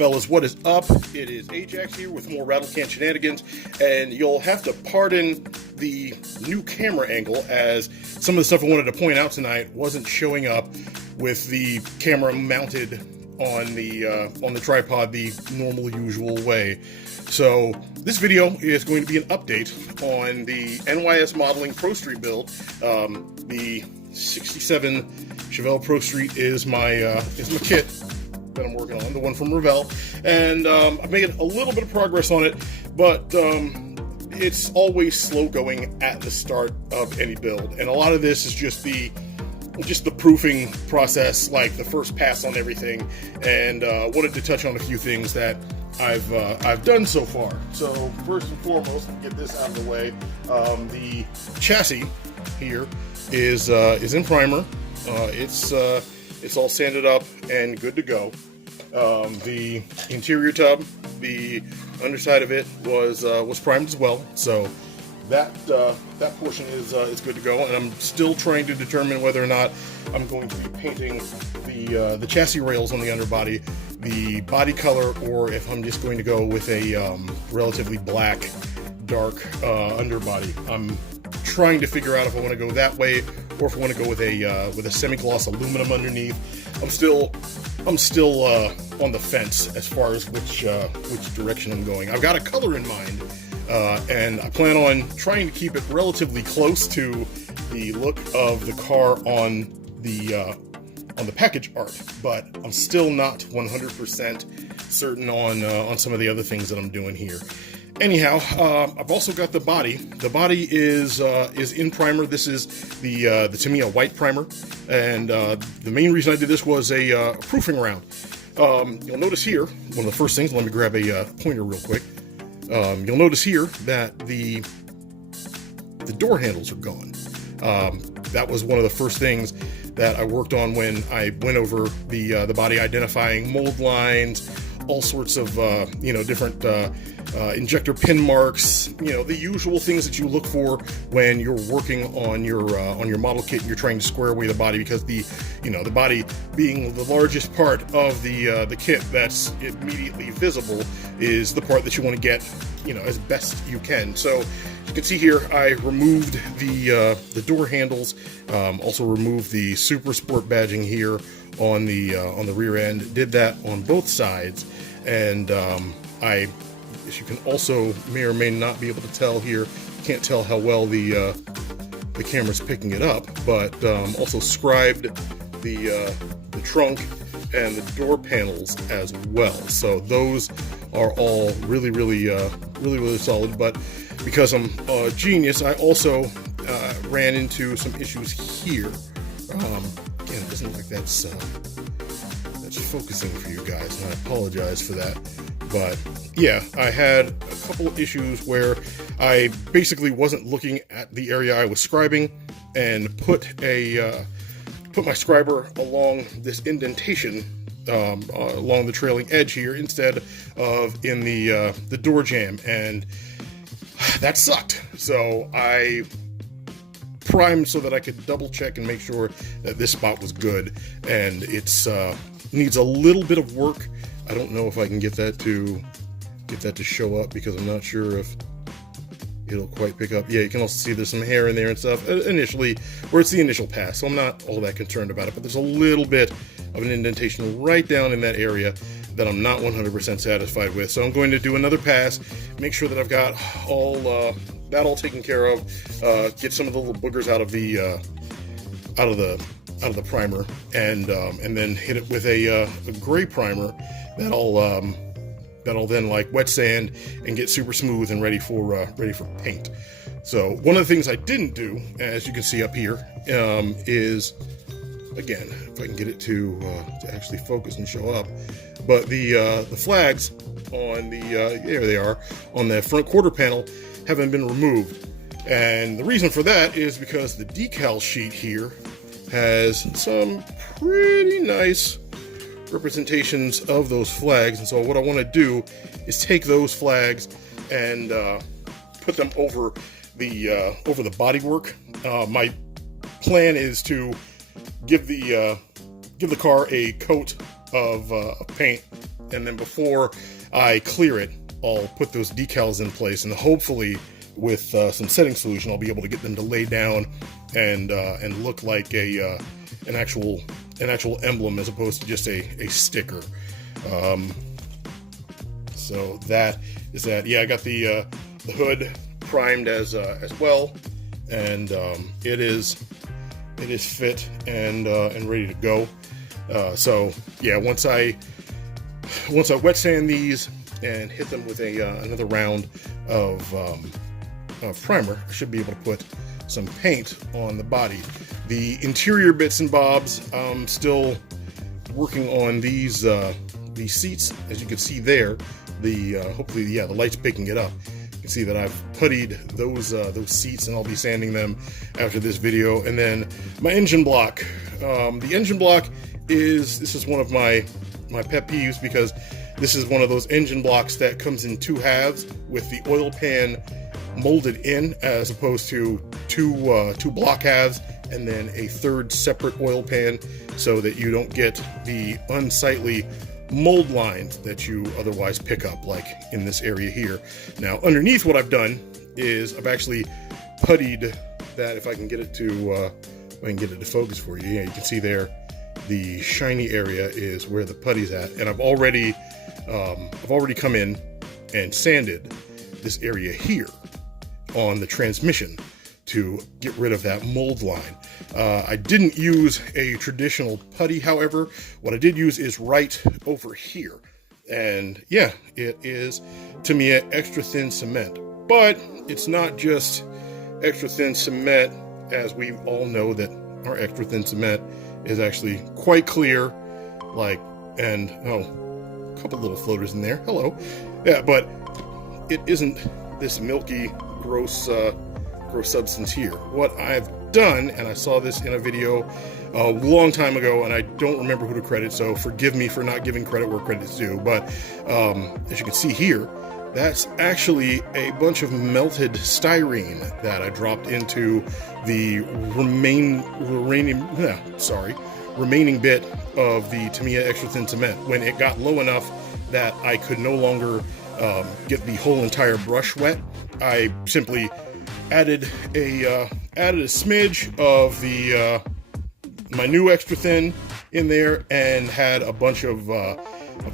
Fellas, what is up? It is Ajax here with more Rattle Can Shenanigans, and you'll have to pardon the new camera angle, as some of the stuff I wanted to point out tonight wasn't showing up with the camera mounted on the tripod the normal, usual way. So this video is going to be an update on the NYS Modeling Pro Street build. The 67 Chevelle Pro Street is my kit that I'm working on, the one from Revell, and I've made a little bit of progress on it, but it's always slow going at the start of any build, and a lot of this is just the proofing process, like the first pass on everything, and wanted to touch on a few things that I've done so far. So first and foremost, get this out of the way. The chassis here is in primer. It's all sanded up and good to go. The interior tub, the underside of it was primed as well, so that portion is good to go. And I'm still trying to determine whether or not I'm going to be painting the chassis rails on the underbody the body color, or if I'm just going to go with a relatively black, dark underbody. I'm trying to figure out if I want to go that way, or if I want to go with a semi-gloss aluminum underneath. I'm still on the fence as far as which direction I'm going. I've got a color in mind, and I plan on trying to keep it relatively close to the look of the car on the package art, but I'm still not 100% certain on some of the other things that I'm doing here. Anyhow, I've also got the body. The body is in primer. This is the Tamiya white primer, and the main reason I did this was a proofing round. You'll notice here, one of the first things, let me grab a pointer real quick. You'll notice here that the door handles are gone. That was one of the first things that I worked on when I went over the body, identifying mold lines, all sorts of different injector pin marks, the usual things that you look for when you're working on your model kit and you're trying to square away the body, because the body being the largest part of the kit that's immediately visible is the part that you want to get as best you can. So you can see here I removed the door handles, also removed the Super Sport badging here on the rear end. Did that on both sides, and as you can also may or may not be able to tell here, can't tell how well the camera's picking it up, but also scribed the trunk and the door panels as well. So those are all really solid. But because I'm a genius, I also ran into some issues here. Again, it doesn't look like that's focusing for you guys, and I apologize for that. But yeah, I had a couple of issues where I basically wasn't looking at the area I was scribing, and put my scriber along this indentation along the trailing edge here instead of in the door jamb, and that sucked. So I primed so that I could double check and make sure that this spot was good, and it's needs a little bit of work. I don't know if I can get that to show up, because I'm not sure if it'll quite pick up. Yeah, you can also see there's some hair in there and stuff initially, where it's the initial pass, so I'm not all that concerned about it, but there's a little bit of an indentation right down in that area that I'm not 100% satisfied with. So I'm going to do another pass, make sure that I've got all that all taken care of, get some of the little boogers out of the primer, and then hit it with a gray primer that'll then like wet sand and get super smooth and ready for paint. So one of the things I didn't do, as you can see up here, is, again, if I can get it to actually focus and show up, but the flags on there they are on the front quarter panel haven't been removed, and the reason for that is because the decal sheet here has some pretty nice representations of those flags. And so what I want to do is take those flags and put them over the bodywork. My plan is to give the car a coat of paint and then before I clear it, I'll put those decals in place, and hopefully with some setting solution, I'll be able to get them to lay down and look like an actual emblem as opposed to just a sticker. So that is that. Yeah, I got the hood primed as well, and it is fit and ready to go. So yeah, once I wet sand these and hit them with another round of primer, I should be able to put some paint on the body. The interior bits and bobs, I'm still working on these seats. As you can see there, hopefully, yeah, the light's picking it up. You can see that I've puttied those seats, and I'll be sanding them after this video. And then my engine block. The engine block this is one of my pet peeves, because this is one of those engine blocks that comes in two halves with the oil pan molded in, as opposed to two block halves and then a third separate oil pan, so that you don't get the unsightly mold lines that you otherwise pick up, like in this area here. Now, underneath, what I've done is I've actually puttied that. If I can get it to focus for you, yeah, you can see there the shiny area is where the putty's at, and I've already come in and sanded this area here on the transmission to get rid of that mold line. I didn't use a traditional putty, however. What I did use is right over here. And yeah, it is Tamiya extra thin cement. But it's not just extra thin cement, as we all know that our extra thin cement is actually quite clear, and a couple little floaters in there. Hello. Yeah, but it isn't this milky, gross substance here. What I've done, and I saw this in a video a long time ago, and I don't remember who to credit, so forgive me for not giving credit where credit's due, but as you can see here, that's actually a bunch of melted styrene that I dropped into the remaining bit of the Tamiya extra thin cement. When it got low enough that I could no longer get the whole entire brush wet, I simply added a smidge of my new extra thin in there, and had a bunch of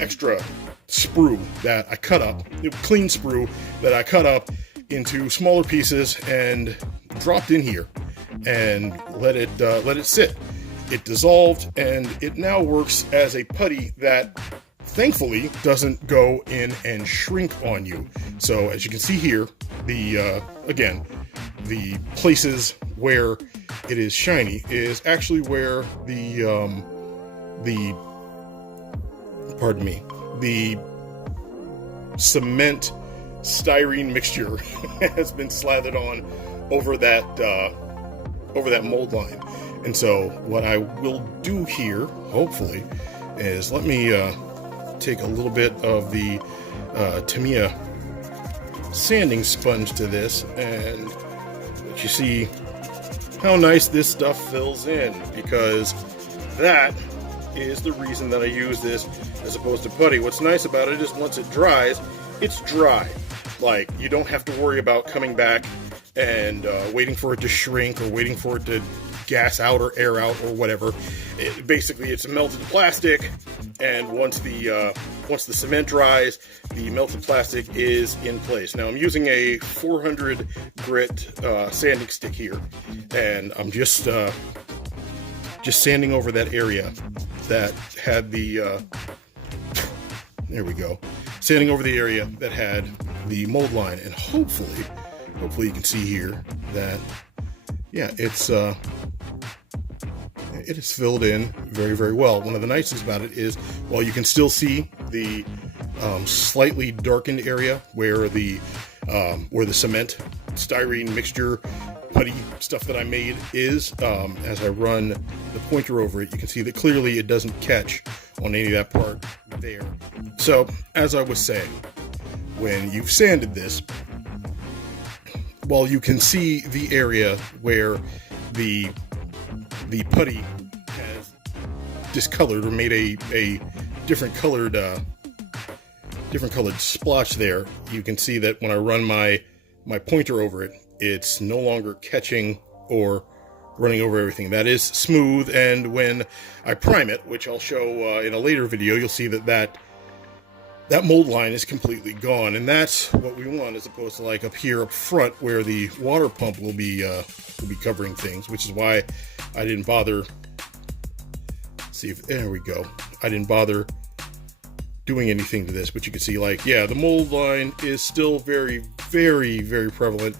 extra sprue that I cut up, clean sprue that I cut up into smaller pieces and dropped in here and let it sit. It dissolved, and it now works as a putty that thankfully doesn't go in and shrink on you. So as you can see here, again, the places where it is shiny is actually where the cement styrene mixture has been slathered on over that mold line. And so what I will do here, hopefully, is let me take a little bit of the Tamiya sanding sponge to this, and let you see how nice this stuff fills in, because that is the reason that I use this as opposed to putty. What's nice about it is once it dries, it's dry. Like, you don't have to worry about coming back and waiting for it to shrink or waiting for it to gas out or air out or whatever. Basically, it's a melted plastic, and once the cement dries, the melted plastic is in place. Now, I'm using a 400 grit sanding stick here, and I'm just sanding over that area that had the there we go, sanding over the area that had the mold line, and hopefully you can see here that, yeah, it is filled in very, very well. One of the nice things about it is, while you can still see the slightly darkened area where the cement styrene mixture putty stuff that I made is, as I run the pointer over it, you can see that clearly it doesn't catch on any of that part there. So, as I was saying, when you've sanded this, while you can see the area where the putty has discolored or made a different colored different colored splotch there, you can see that when I run my pointer over it, it's no longer catching or running over everything. That is smooth, and when I prime it, which I'll show in a later video, you'll see that mold line is completely gone, and that's what we want, as opposed to like up here up front where the water pump will be covering things, which is why I didn't bother. See if there we go. I didn't bother doing anything to this, but you can see, like, yeah, the mold line is still very, very, very prevalent,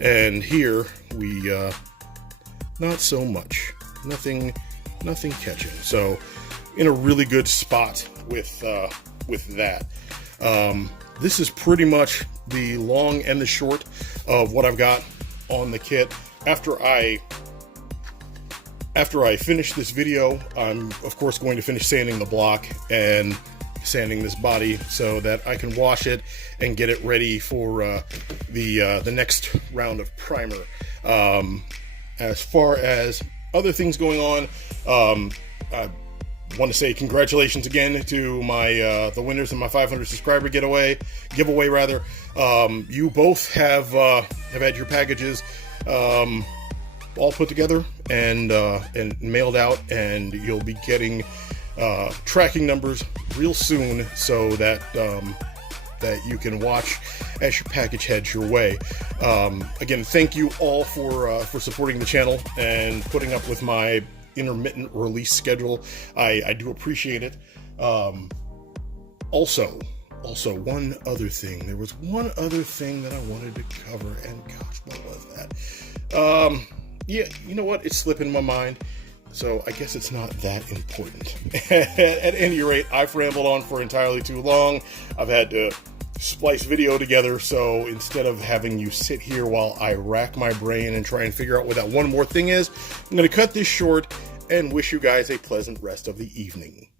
and here we not so much. Nothing catching. So in a really good spot with that. This is pretty much the long and the short of what I've got on the kit. After I finish this video, I'm of course going to finish sanding the block and sanding this body so that I can wash it and get it ready for the next round of primer. As far as other things going on, I want to say congratulations again to my the winners in my 500 subscriber giveaway. You both have had your packages all put together and mailed out, and you'll be getting tracking numbers real soon, so that that you can watch as your package heads your way. Again, thank you all for supporting the channel and putting up with my intermittent release schedule. I do appreciate it. Also, one other thing. There was one other thing that I wanted to cover, and gosh, what was that? Yeah, you know what? It's slipping my mind. So I guess it's not that important. At any rate, I've rambled on for entirely too long. I've had to splice video together, so instead of having you sit here while I rack my brain and try and figure out what that one more thing is, I'm going to cut this short and wish you guys a pleasant rest of the evening.